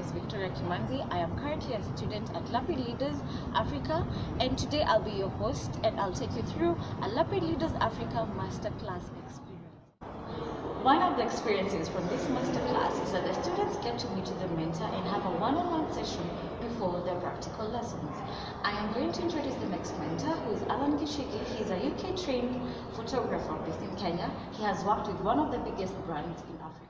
is Victoria Kimanzi. I am currently a student at Lapid Leaders Africa, and today I'll be your host and I'll take you through a Lapid Leaders Africa Masterclass Experience. One of the experiences from this masterclass is that the students get to meet with the mentor and have a one-on-one session before their practical lessons. I am going to introduce the next mentor, who is Alan Gishigi. He is a UK-trained photographer based in Kenya. He has worked with one of the biggest brands in Africa.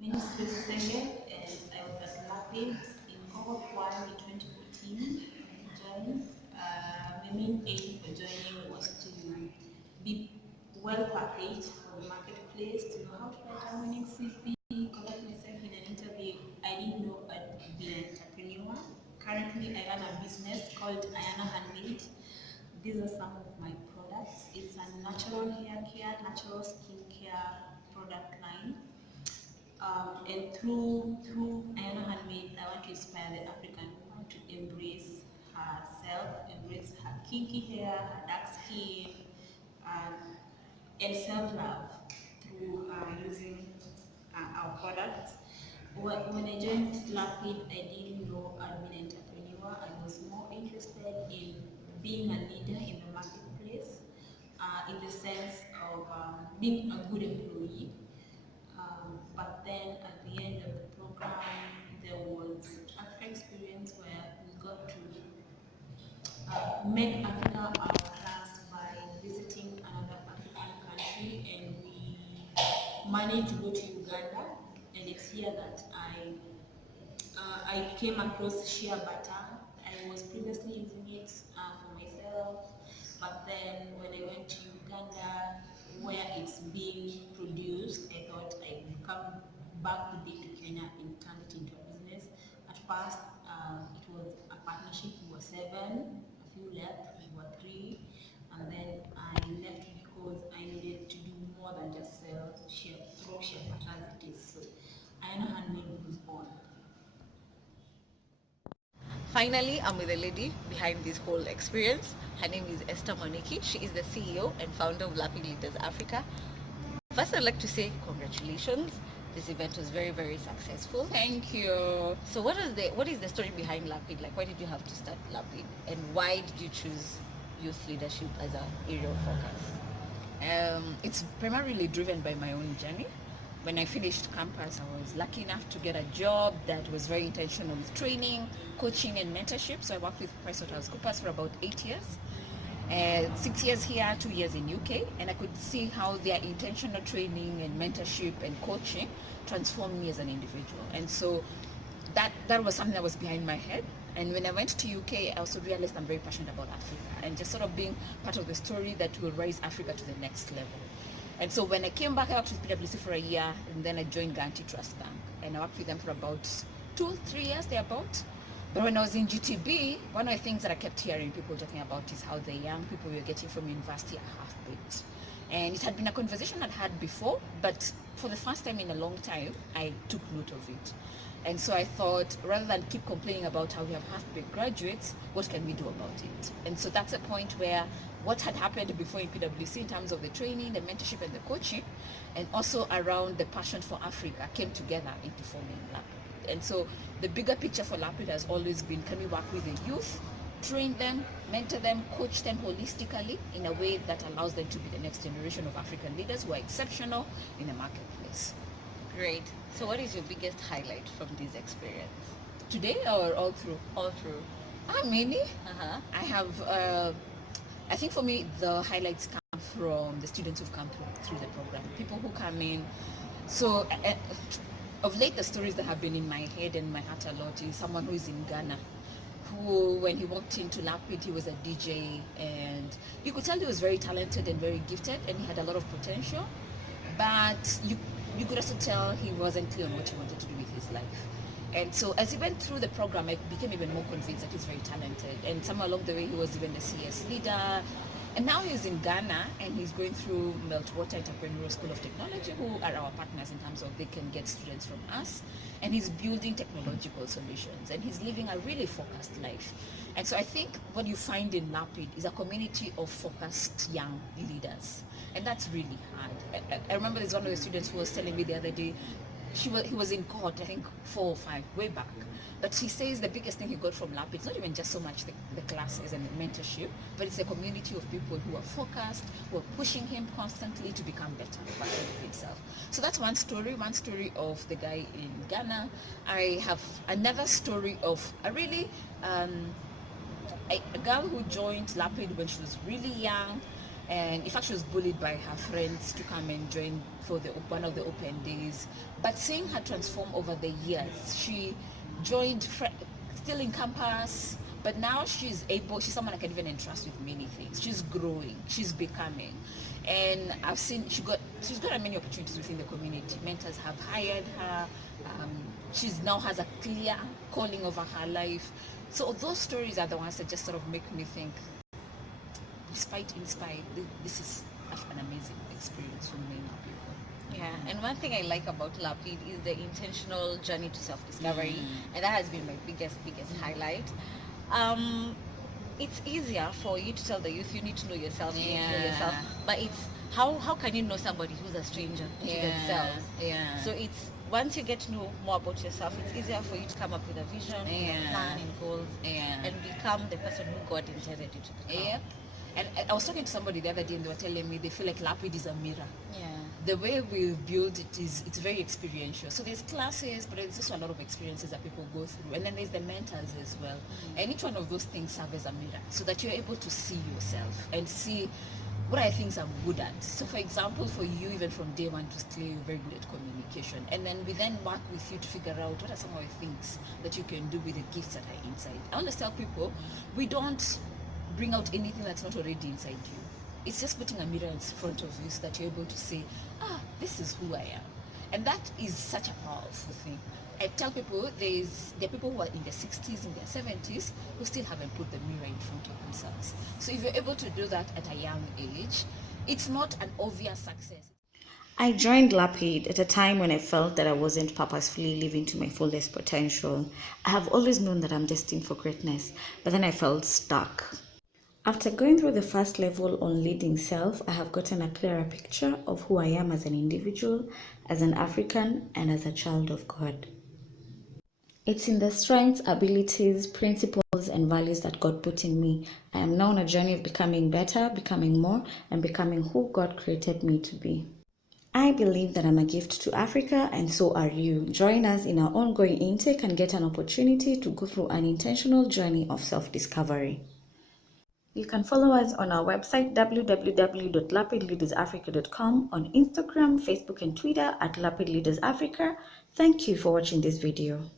My name is Esther and I was at Lapid in cohort 1 in 2014 when I joined. My main aim for joining was to be well packaged for the marketplace, to know how to write a winning CV, conduct myself in an interview. I didn't know I'd be an entrepreneur. Currently, I run a business called Ayanna Handmade. These are some of my products. It's a natural hair care, natural skin care product line. And through Ayanna Handmade, I want to inspire the African woman to embrace herself, embrace her kinky hair, her dark skin, and self-love through using our products. When I joined Lapid, I didn't know I'd be an entrepreneur. I was more interested in being a leader in the marketplace, in the sense of being a good employee. But then at the end of the program, there was Africa Experience where we got to make Africa our class by visiting another African country, and we managed to go to Uganda, and it's here that I came across shea butter. I was previously using it for myself, but then when I went to Uganda, where it's being produced, I thought I would come back with it to Kenya and turn it into a business. At first, it was a partnership. We were 7, a few left, we were 3, and then I left because I needed to do more than just sell throw shea butter as it is. So Ayanna Handmade was born. Finally, I'm with the lady behind this whole experience. Her name is Esther Mwaniki. She is the CEO and founder of Lapid Leaders Africa. First, I'd like to say congratulations. This event was very, very successful. Thank you. So what is the story behind Lapid? Like, why did you have to start Lapid? And why did you choose youth leadership as an area of focus? It's primarily driven by my own journey. When I finished campus, I was lucky enough to get a job that was very intentional with training, coaching, and mentorship. So I worked with PricewaterhouseCoopers for about 8 years. 6 years here, 2 years in UK, and I could see how their intentional training and mentorship and coaching transformed me as an individual. And so that was something that was behind my head. And when I went to UK, I also realized I'm very passionate about Africa and just sort of being part of the story that will raise Africa to the next level. And so when I came back, I worked with PwC for a year, and then I joined Guarantee Trust Bank, and I worked with them for about 2-3 years thereabout. But when I was in GTB, one of the things that I kept hearing people talking about is how the young people we were getting from university are half-baked. And it had been a conversation I'd had before, but for the first time in a long time, I took note of it. And so I thought, rather than keep complaining about how we have half-baked graduates, what can we do about it? And so that's a point where what had happened before in PwC in terms of the training, the mentorship, and the coaching, and also around the passion for Africa came together into forming Lapid. And so the bigger picture for Lapid has always been, can we work with the youth, train them, mentor them, coach them holistically in a way that allows them to be the next generation of African leaders who are exceptional in the marketplace. Great. So what is your biggest highlight from this experience? Today or all through? All through. Many. Uh-huh. I have I think for me, the highlights come from the students who've come through the program, people who come in. So of late, the stories that have been in my head and my heart a lot is someone who is in Ghana, who, when he walked into Lapid, he was a DJ, and you could tell he was very talented and very gifted, and he had a lot of potential, but you could also tell he wasn't clear on what he wanted to do with his life. And so as he went through the program, I became even more convinced that he's very talented. And somewhere along the way, he was even the CS leader. And now he's in Ghana, and he's going through Meltwater Entrepreneurial School of Technology, who are our partners in terms of they can get students from us. And he's building technological solutions, and he's living a really focused life. And so I think what you find in Lapid is a community of focused young leaders. And that's really hard. I remember there's one of the students who was telling me the other day, he was in court, I think 4 or 5, way back. But he says the biggest thing he got from Lapid, it's not even just so much the classes and the mentorship, but it's a community of people who are focused, who are pushing him constantly to become better version of himself. So that's one story of the guy in Ghana. I have another story of a really, a girl who joined Lapid when she was really young, and in fact she was bullied by her friends to come and join for one of the open days, but seeing her transform over the years, she joined still in campus, but now she's someone I can even entrust with many things. She's growing, she's becoming, and I've seen she's got many opportunities within the community. Mentors have hired her. She's now has a clear calling over her life. So those stories are the ones that just sort of make me think, despite inspired, this is an amazing experience for many people. Yeah, and one thing I like about Lapid is the intentional journey to self-discovery, and that has been my biggest highlight. It's easier for you to tell the youth you need to know yourself, you need to know yourself, but it's how can you know somebody who's a stranger to themselves? Yeah. So it's once you get to know more about yourself, it's easier for you to come up with a vision, with a plan, and goals, and become the person who God intended you to become. Yep. And I was talking to somebody the other day, and they were telling me they feel like Lapid is a mirror. Yeah. The way we build it it's very experiential. So there's classes, but there's also a lot of experiences that people go through. And then there's the mentors as well. And each one of those things serve as a mirror, so that you're able to see yourself and see what are things I'm good at. So for example, for you, even from day one, to clear, you're very good at communication. And then we then work with you to figure out what are some of the things that you can do with the gifts that are inside. I always tell people, we don't bring out anything that's not already inside you. It's just putting a mirror in front of you so that you're able to say, this is who I am. And that is such a powerful thing. I tell people there are people who are in their 60s, in their 70s, who still haven't put the mirror in front of themselves. So if you're able to do that at a young age, it's not an obvious success. I joined Lapid at a time when I felt that I wasn't purposefully living to my fullest potential. I have always known that I'm destined for greatness, but then I felt stuck. After going through the first level on leading self, I have gotten a clearer picture of who I am as an individual, as an African, and as a child of God. It's in the strengths, abilities, principles, and values that God put in me. I am now on a journey of becoming better, becoming more, and becoming who God created me to be. I believe that I'm a gift to Africa, and so are you. Join us in our ongoing intake and get an opportunity to go through an intentional journey of self-discovery. You can follow us on our website www.lapidleadersafrica.com, on Instagram, Facebook, and Twitter at Lapid Leaders Africa. Thank you for watching this video.